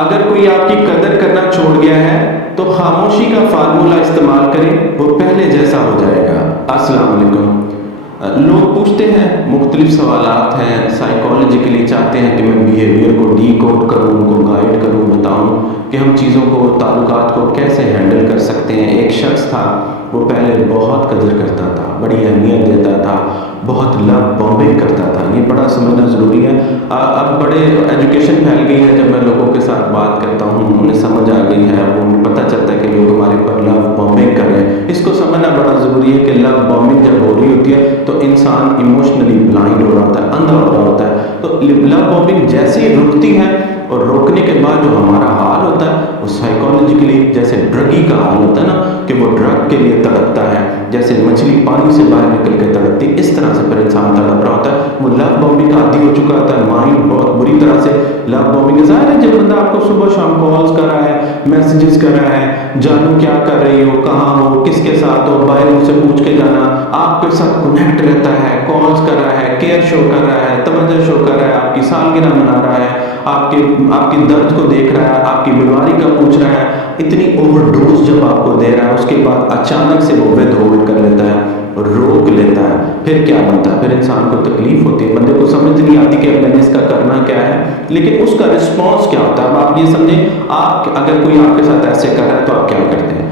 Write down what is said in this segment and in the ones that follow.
اگر کوئی آپ کی قدر کرنا چھوڑ گیا ہے تو خاموشی کا فارمولہ استعمال کریں، وہ پہلے جیسا ہو جائے گا۔ السلام علیکم۔ لوگ پوچھتے ہیں، مختلف سوالات ہیں، سائیکالوجیکلی چاہتے ہیں کہ میں بیہیویئر کو ڈی کوڈ کروں، ان کو گائیڈ کروں، بتاؤں کہ ہم چیزوں کو، تعلقات کو کیسے ہینڈل کر سکتے ہیں۔ ایک شخص تھا، وہ پہلے بہت قدر کرتا تھا، بڑی اہمیت دیتا تھا، بہت لو بومبنگ کرتا تھا۔ یہ بڑا سمجھنا ضروری ہے۔ اب بڑے ایجوکیشن پھیل گئی ہے، جب میں لوگوں کے ساتھ بات کرتا ہوں انہیں سمجھ آ گئی ہے، انہیں پتہ چلتا ہے کہ لوگ ہمارے پر لو بومبنگ کر رہے ہیں۔ اس کو سمجھنا بڑا ضروری ہے کہ لو بومبنگ جب ہو رہی ہوتی ہے تو انسان ایموشنلی بلائنڈ ہو رہا ہوتا ہے، اندھا ہو رہا ہوتا ہے۔ تو لو بومبنگ جیسے ہی رکتی ہے اور روکنے کے بعد جو ہمارا حال ہوتا ہے وہ سائیکالوجیکلی جیسے ڈرگی کا حال ہوتا ہے نا، کہ وہ ڈرگ کے لیے تڑپتا ہے، جیسے مچھلی پانی سے باہر نکل کے تڑپتی، اس طرح سے پھر انسان تڑپ رہا ہوتا ہے۔ وہ لو بومبنگ کا عادی ہو چکا ہوتا ہے، مائنڈ بہت بری طرح سے لو بومبنگ۔ ظاہر ہے جب بندہ آپ کو صبح شام کالز کر رہا ہے، میسیجز کر رہا ہے، جانو کیا کر رہی ہو، کہاں ہو، کس کے ساتھ ہو، باہر مجھ سے پوچھ کے جانا، آپ کے ساتھ کنیکٹ رہتا ہے، کالز کر رہا ہے، کیئر شو کر رہا ہے، توجہ شو کر رہا ہے، آپ کی سالگرہ منا رہا ہے، آپ کے درد کو دیکھ رہا ہے، آپ کی بیماری کا پوچھ رہا ہے، اتنی اوور ڈوز جب آپ کو دے رہا ہے، اس کے بعد اچانک سے وہ ود ہولڈ کر لیتا ہے، روک لیتا ہے، پھر کیا بنتا ہے؟ پھر انسان کو تکلیف ہوتی ہے، بندے کو سمجھ نہیں آتی کہ اب میں نے اس کا کرنا کیا ہے، لیکن اس کا رسپانس کیا ہوتا ہے۔ اب آپ یہ سمجھیں، آپ اگر کوئی آپ کے ساتھ ایسے کر رہا ہے تو آپ کیا کرتے ہیں؟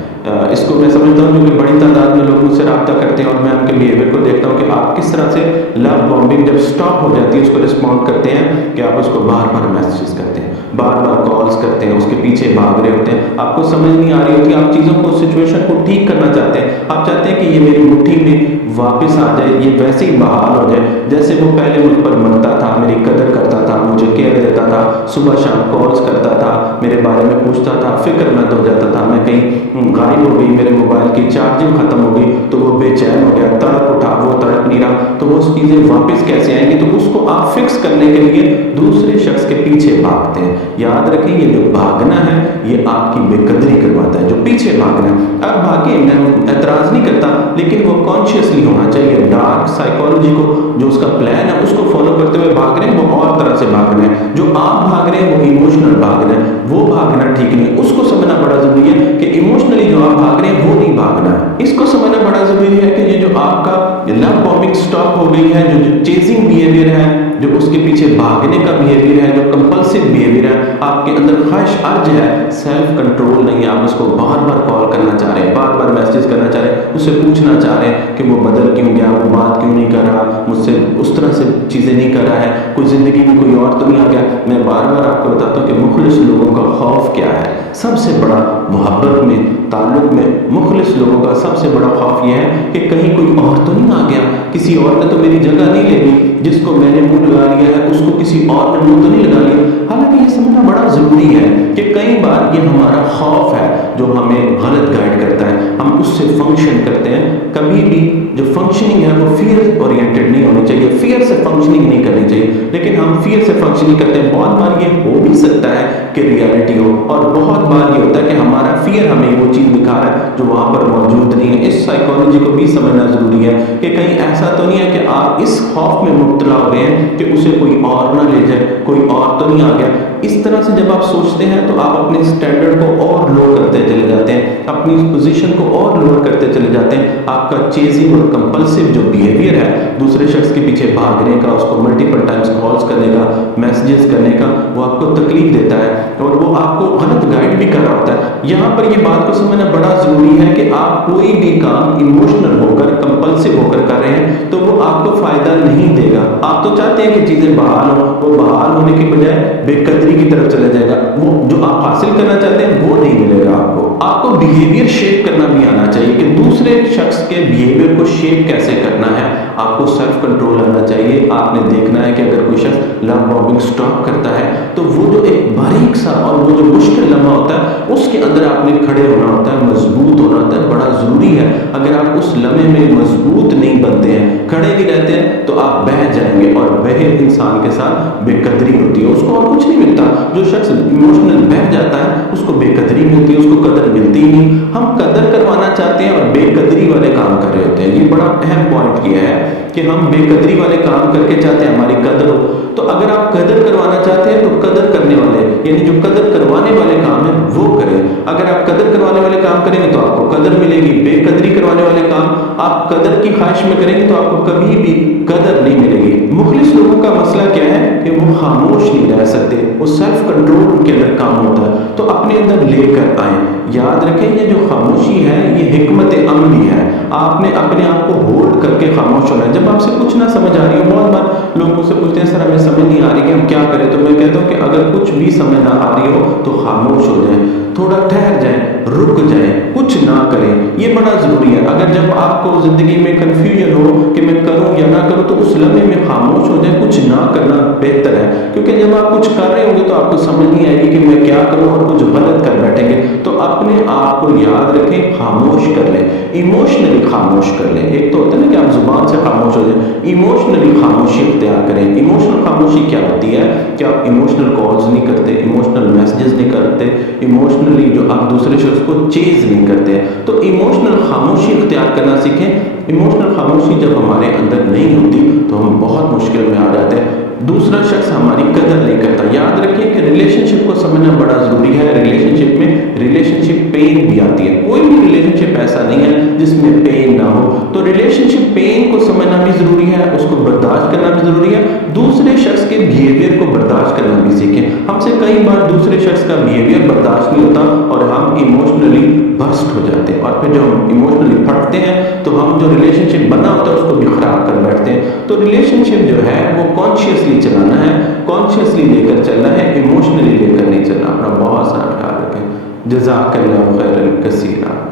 اس کو میں سمجھتا ہوں کیونکہ بڑی تعداد میں لوگ مجھ سے رابطہ کرتے ہیں اور میں ان کے بیہیویئر کو دیکھتا ہوں کہ آپ کس طرح سے لو بومبنگ جب سٹاپ ہو جاتی ہے اس کو رسپونڈ کرتے ہیں، کہ آپ اس کو بار بار میسیجز کرتے ہیں، بار بار کالز کرتے ہیں، اس کے پیچھے بھاگ رہے ہوتے ہیں، آپ کو سمجھ نہیں آ رہی ہوتی، آپ چیزوں کو، سچویشن کو ٹھیک کرنا چاہتے ہیں، آپ چاہتے ہیں کہ یہ میری مٹھی میں واپس آ جائے، یہ ویسے ہی بحال ہو جائے جیسے وہ پہلے مجھ پر مرتا تھا، میری قدر کرتا تھا، مجھے کیئر دیتا تھا، صبح شام کالز کرتا تھا، میرے بارے میں پوچھتا تھا، فکر مند ہو جاتا تھا، میں کہیں غائب ہو گئی، میرے موبائل کی چارجنگ ختم ہو گئی تو وہ بے چین ہو گیا، تڑپ اٹھا، وہ تڑپ نہیں رہا، تو وہ چیزیں واپس کیسے آئیں گی؟ تو اس کو آپ فکس کرنے کے لیے دوسرے شخص کے پیچھے بھاگتے ہیں۔ یاد رکھیں، یہ جو بھاگنا ہے یہ آپ کی بے قدری کرواتا ہے، جو پیچھے بھاگنا ہے۔ اب بھاگے، میں اعتراض نہیں کرتا، لیکن وہ کانشیسلی ہونا چاہیے۔ ڈارک سائیکالوجی کو، جو اس کا پلان ہے اس کو فالو کرتے ہوئے بھاگ رہے ہیں، وہ اور طرح سے بھاگ رہے ہیں۔ جو آپ بھاگ رہے ہیں وہ ایموشنل بھاگ رہے ہیں، وہ بھاگنا ٹھیک نہیں ہے۔ اس کو سمجھنا بڑا ضروری ہے کہ ایموشنلی جو آپ بھاگ رہے ہیں وہ نہیں بھاگنا ہے۔ اس کو سمجھنا بڑا ضروری ہے کہ یہ جو آپ کا لو بومبنگ سٹاپ ہو گئی ہے، جو چیزنگ بیہیویئر ہے، جو اس کے پیچھے بھاگنے کا بیہیویئر ہے، جو کمپلسو بیہیویئر ہے، آپ کے اندر خواہش ارج ہے، سیلف کنٹرول نہیں ہے، آپ اس کو بار بار کال کرنا چاہ رہے ہیں، بار بار میسج کرنا چاہ رہے ہیں، اسے پوچھنا چاہ رہے ہیں کہ وہ بدل کیوں گیا، وہ بات کیوں نہیں کر رہا، مجھ سے اس طرح سے چیزیں نہیں کر رہا ہے، کوئی زندگی میں کوئی اور تو نہیں آ گیا۔ میں بار بار آپ کو بتاتا ہوں کہ مخلص لوگوں کا خوف کیا ہے۔ سب سے بڑا محبت میں، تعلق میں، مخلص لوگوں کا سب سے بڑا خوف یہ ہے کہ کہیں کوئی اور تو نہیں آ گیا، کسی اور نے تو میری جگہ نہیں لے لی، جس کو میں نے منہ لگا لیا ہے اس کو کسی اور نے منہ تو نہیں لگا لیا۔ حالانکہ یہ سمجھنا بڑا ضروری ہے کہ کئی بار یہ ہمارا خوف ہے جو ہمیں غلط گائیڈ کرتا ہے، ہم اس سے فنکشن کرتے ہیں۔ کبھی بھی جو فنکشننگ ہے وہ فیئر اورینٹڈ نہیں ہونی چاہیے، فیئر سے فنکشننگ نہیں کرنی چاہیے، لیکن ہم فیئر سے فنکشننگ کرتے ہیں۔ بہت بار یہ ہو بھی سکتا ہے کہ ریالٹی ہو، اور بہت بار یہ ہوتا ہے کہ ہمارا فیئر ہمیں وہ چیز دکھا رہا ہے جو وہاں پر موجود نہیں ہے۔ اس سائیکالوجی کو بھی سمجھنا ضروری ہے کہ کہیں ایسا تو نہیں ہے کہ آپ اس خوف میں مبتلا ہو گئے ہیں کہ اسے کوئی اور نہ لے جائے، کوئی اور تو نہیں آ گیا۔ اس طرح سے جب آپ سوچتے ہیں تو آپ اپنے سٹینڈرڈ کو اور لو کرتے چلے جاتے ہیں، اپنی پوزیشن کو اور لو کرتے چلے جاتے ہیں۔ آپ کا چیزنگ اور کمپلسو جو بیہیویئر ہے، دوسرے شخص کے پیچھے بھاگنے کا، اس کو ملٹیپل ٹائمز کالز کرنے کا، میسیجز کرنے کا، وہ آپ کو تکلیف دیتا ہے اور وہ آپ کو غلط گائیڈ بھی کر رہا ہوتا ہے۔ یہاں پر یہ بات کو سمجھنا بڑا ضروری ہے کہ آپ کوئی بھی کام ایموشنل ہو کر، کمپلسو ہو کر کر رہے ہیں تو وہ آپ کو فائدہ نہیں دے گا۔ آپ تو چاہتے ہیں کہ چیزیں بحال ہوں، وہ بحال ہونے کے بجائے بے قدری کی طرف چلا جائے گا، وہ جو آپ حاصل کرنا چاہتے ہیں وہ نہیں ملے گا آپ کو۔ آپ کو بیہیویئر شیپ کرنا بھی آنا چاہیے کہ دوسرے شخص کے بیہیویئر کو شیپ کیسے کرنا ہے۔ آپ کو سیلف کنٹرول آنا چاہیے۔ آپ نے دیکھنا ہے کہ اگر کوئی شخص لو بومبنگ سٹاپ کرتا ہے تو وہ جو ایک باریک سا اور وہ جو مشکل لمحہ ہوتا ہے اس کے اندر آپ نے کھڑے ہونا ہوتا ہے، مضبوط ہونا ہوتا ہے، بڑا ضروری ہے۔ اگر آپ اس لمحے میں مضبوط نہیں بنتے ہیں، کھڑے نہیں رہتے ہیں تو آپ بہہ جائیں گے، اور بہے انسان کے ساتھ بے قدری ہوتی ہے، اس کو اور کچھ نہیں ملتا۔ جو شخص ایموشنل بہہ جاتا ہے اس کو بے قدری ملتی ہے، اس کو قدر قدر ملتی نہیں. ہم قدر کروانا چاہتے ہیں اور بے قدری والے کام کر رہے ہوتے ہیں. یہ بڑا اہم پوائنٹ کیا ہے کہ ہم بے قدری والے کام کر کے چاہتے ہیں ہماری قدر ہو. تو اگر آپ قدر کروانا چاہتے ہیں تو قدر کرنے والے یعنی جو قدر کروانے والے کام ہیں وہ کریں. اگر آپ قدر کروانے والے کام کریں گے تو آپ کو قدر ملے گی. بے قدری کروانے والے کام آپ قدر کی خواہش میں کریں گے تو آپ کو کبھی بھی قدر نہیں ملے گی. مخلص لوگوں کا مسئلہ کیا ہے کہ وہ خاموش نہیں رہ سکتے. وہ سیلف کنٹرول ان کے اندر کام ہوتا ہے. تو اپنے اندر لے کر آئیں. یاد رکھیں یہ جو خاموشی ہے یہ حکمت عملی ہے. آپ نے اپنے آپ کو ہولڈ کر کے خاموش ہونا ہے. جب آپ سے کچھ نہ سمجھ آ رہی ہو, بہت بار لوگ مجھ سے پوچھتے ہیں سر ہمیں سمجھ نہیں آ رہی کہ ہم کیا کریں, تو میں کہتا ہوں کہ اگر کچھ بھی سمجھ نہ آ رہی ہو تو خاموش ہو جائیں, تھوڑا ٹھہر جائیں, رک جائیں, کچھ نہ کریں. یہ بڑا ضروری ہے. اگر جب آپ کو زندگی میں کنفیوژن ہو کہ میں کروں یا نہ کروں تو اس لمحے میں خاموش ہو جائیں. کچھ نہ کرنا بہتر ہے, کیونکہ جب آپ کچھ کر رہے ہوں گے تو آپ کو سمجھ نہیں آئے گی کہ میں کیا کروں اور کچھ غلط کر بیٹھیں گے. تو اپنے آپ کو یاد رکھیں, خاموش کر لیں, ایموشنلی خاموش کر لیں. ایک تو ہوتا ہے نا کہ آپ زبان سے خاموش ہو جائیں, ایموشنلی خاموشی اختیار کریں. ایموشنل خاموشی کیا ہوتی ہے کہ آپ ایموشنل کالز نہیں کرتے, ایموشنل میسجز نہیں کرتے, ایموشنلی جو آپ دوسرے شخص کو چیز نہیں کرتے. تو ایموشنل خاموشی اختیار کرنا سیکھیں. ایموشنل خاموشی جب ہمارے اندر نہیں ہوتی تو ہم بہت مشکل میں آ جاتے ہیں. دوسرا شخص ہماری قدر نہیں کرتا. یاد رکھیں کہ ریلیشن شپ کو سمجھنا بڑا ضروری ہے. ریلیشن شپ میں ریلیشن شپ پین بھی آتی ہے. کوئی بھی ریلیشن شپ ایسا نہیں ہے جس میں پین نہ ہو. تو ریلیشن شپ پین کو سمجھنا بھی ضروری ہے, اس کو برداشت کرنا بھی ضروری ہے. دوسرے شخص کے بیہیویئر کو برداشت کرنا بھی سیکھیں. ہم سے کئی بار دوسرے شخص کا بیہیویئر برداشت نہیں ہوتا اور ہم ایموشنلی برسٹ ہو جاتے ہیں, اور پھر جب ہم ایموشنلی پھٹتے ہیں تو ہم جو ریلیشن شپ بنا ہوتا ہے اس کو بھی خراب کر بیٹھتے ہیں. تو ریلیشن شپ جو ہے وہ کانشیسلی چلانا ہے, کانشیسلی لے کر چلنا ہے, ایموشنلی لے کر نہیں چلنا. اپنا بہت سارا خیال رکھیں. جزاک اللہ خیرا کثیرا.